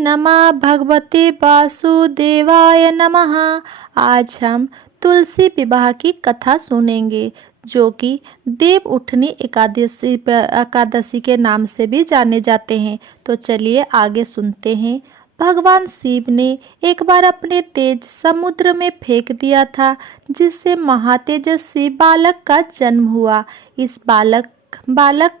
नमः भगवते वासुदेवाय नमः। आज हम तुलसी विवाह की कथा सुनेंगे, जो कि देव उठनी एकादशी के नाम से भी जाने जाते हैं। तो चलिए आगे सुनते हैं। भगवान शिव ने एक बार अपने तेज समुद्र में फेंक दिया था, जिससे महातेजस्वी बालक का जन्म हुआ। इस बालक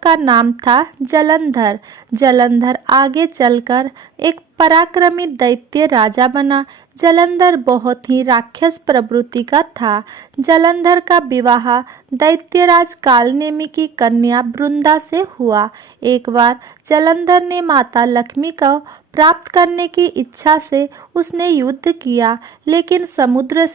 का नाम था जलंधर। जलंधर आगे चलकर एक पराक्रमी दैत्य राजा बना। जलंधर बहुत ही राक्षस प्रवृत्ति का था। जलंधर का विवाह दैत्यराज कालनेमी की कन्या वृंदा से हुआ। एक बार जलंधर ने माता लक्ष्मी को प्राप्त करने की इच्छा से उसने युद्ध किया, लेकिन समुद्र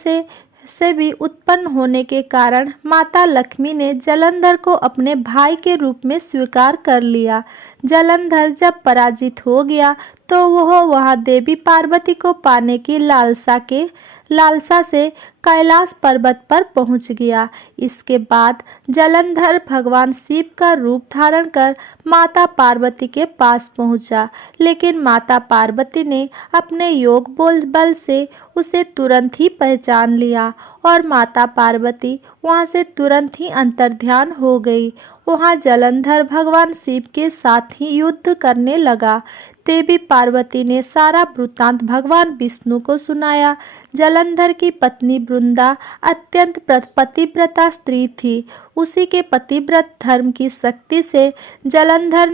से भी उत्पन्न होने के कारण माता लक्ष्मी ने जलंधर को अपने भाई के रूप में स्वीकार कर लिया। जलंधर जब पराजित हो गया तो वह वहां देवी पार्वती को पाने की लालसा से कैलाश पर्वत पर पहुंच गया। इसके बाद जलंधर भगवान शिव का रूप धारण कर माता पार्वती के पास पहुंचा, लेकिन माता पार्वती ने अपने योग बल से उसे तुरंत ही पहचान लिया और माता पार्वती वहां से तुरंत ही अंतर्ध्यान हो गई। वहां जलंधर भगवान शिव के साथ ही युद्ध करने लगा। देवी पार्वती ने सारा वृत्तांत भगवान विष्णु को सुनाया। जलंधर की पत्नी वृंदा अत्यंत पतिव्रता स्त्री थी। उसी के पतिव्रत धर्म की शक्ति से जलंधर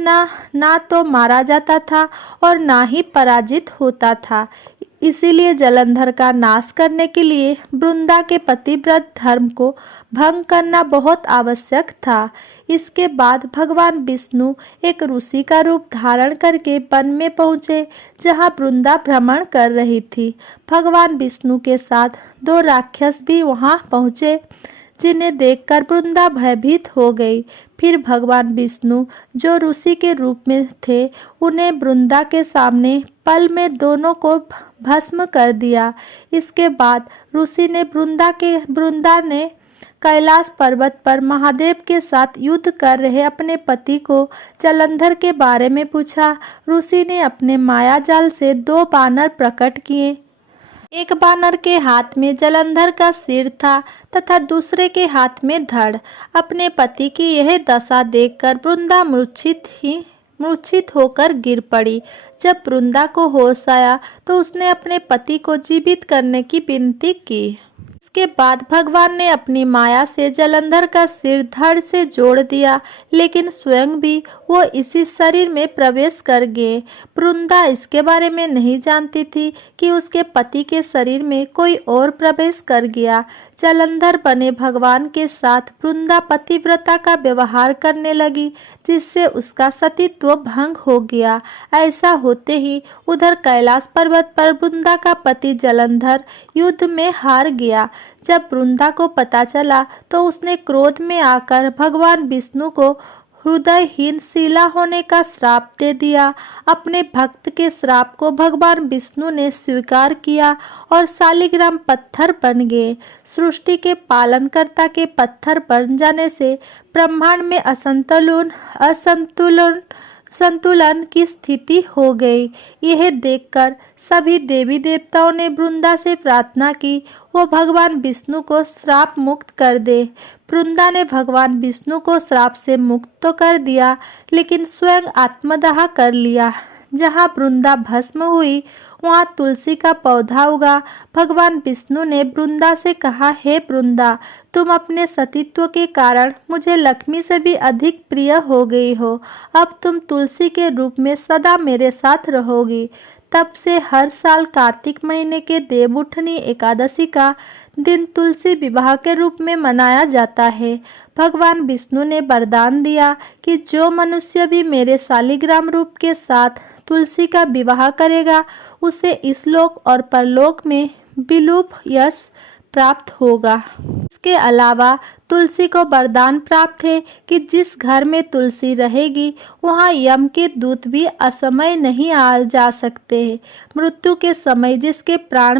ना तो मारा जाता था और ना ही पराजित होता था। इसीलिए जलंधर का नाश करने के लिए वृंदा के पतिव्रत धर्म को भंग करना बहुत आवश्यक था। इसके बाद भगवान विष्णु एक ऋषि का रूप धारण करके वन में पहुंचे, जहां वृंदा भ्रमण कर रही थी। भगवान विष्णु के साथ दो राक्षस भी वहां पहुंचे, जिन्हें देखकर वृंदा भयभीत हो गई। फिर भगवान विष्णु, जो ऋषि के रूप में थे, उन्हें वृंदा के सामने पल में दोनों को भस्म कर दिया। इसके बाद ऋषि ने वृंदा ने कैलाश पर्वत पर महादेव के साथ युद्ध कर रहे अपने पति को जलंधर के बारे में पूछा। ऋषि ने अपने माया जाल से दो बानर प्रकट किए। एक बानर के हाथ में जलंधर का सिर था तथा दूसरे के हाथ में धड़। अपने पति की यह दशा देखकर वृंदा मूर्छित होकर गिर पड़ी। जब वृंदा को होश आया तो उसने अपने पति को जीवित करने की विनती की। इसके बाद भगवान ने अपनी माया से जलंधर का सिर धड़ से जोड़ दिया, लेकिन स्वयं भी वो इसी शरीर में प्रवेश कर गए। वृंदा इसके बारे में नहीं जानती थी कि उसके पति के शरीर में कोई और प्रवेश कर गया। जलंधर बने भगवान के साथ वृंदा पतिव्रता का व्यवहार करने लगी, जिससे उसका सतीत्व भंग हो गया। ऐसा होते ही उधर कैलाश पर्वत पर वृंदा का पति जलंधर युद्ध में हार गया। जब वृंदा को पता चला तो उसने क्रोध में आकर भगवान विष्णु को हृदयहीन शिला होने का श्राप दे दिया। अपने भक्त के श्राप को भगवान विष्णु ने स्वीकार किया और शालिग्राम पत्थर बन गए। सृष्टि के पालनकर्ता के पत्थर बन जाने से ब्रह्मांड में संतुलन की स्थिति हो गई। यह देखकर सभी देवी देवताओं ने वृंदा से प्रार्थना की वो भगवान विष्णु को श्राप मुक्त कर दे। वृंदा ने भगवान विष्णु को श्राप से मुक्त तो कर दिया, लेकिन स्वयं आत्मदाह कर लिया। जहाँ वृंदा भस्म हुई वहाँ तुलसी का पौधा उगा। भगवान विष्णु ने वृंदा से कहा, हे वृंदा, तुम अपने सतीत्व के कारण मुझे लक्ष्मी से भी अधिक प्रिय हो गई हो। अब तुम तुलसी के रूप में सदा मेरे साथ रहोगी। तब से हर साल कार्तिक महीने के देवउठनी एकादशी का दिन तुलसी विवाह के रूप में मनाया जाता है। भगवान विष्णु ने वरदान दिया कि जो मनुष्य भी मेरे शालिग्राम रूप के साथ तुलसी का विवाह करेगा, उसे इस लोक और परलोक में विलुप यश प्राप्त होगा। इसके अलावा तुलसी को वरदान प्राप्त है कि जिस घर में तुलसी रहेगी वहां यम के दूत भी असमय नहीं आ जा सकते हैं। मृत्यु के समय जिसके प्राण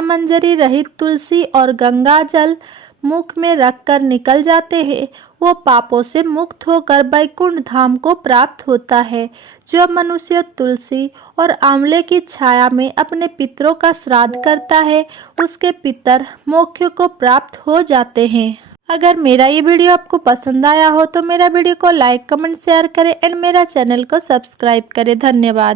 मंजरी रहित तुलसी और गंगा जल मुख में रखकर निकल जाते हैं, वो पापों से मुक्त होकर वैकुंठ धाम को प्राप्त होता है। जो मनुष्य तुलसी और आंवले की छाया में अपने पितरों का श्राद्ध करता है, उसके पितर मोक्ष को प्राप्त हो जाते हैं। अगर मेरा ये वीडियो आपको पसंद आया हो तो मेरा वीडियो को लाइक, कमेंट, शेयर करें एंड मेरा चैनल को सब्सक्राइब करें। धन्यवाद।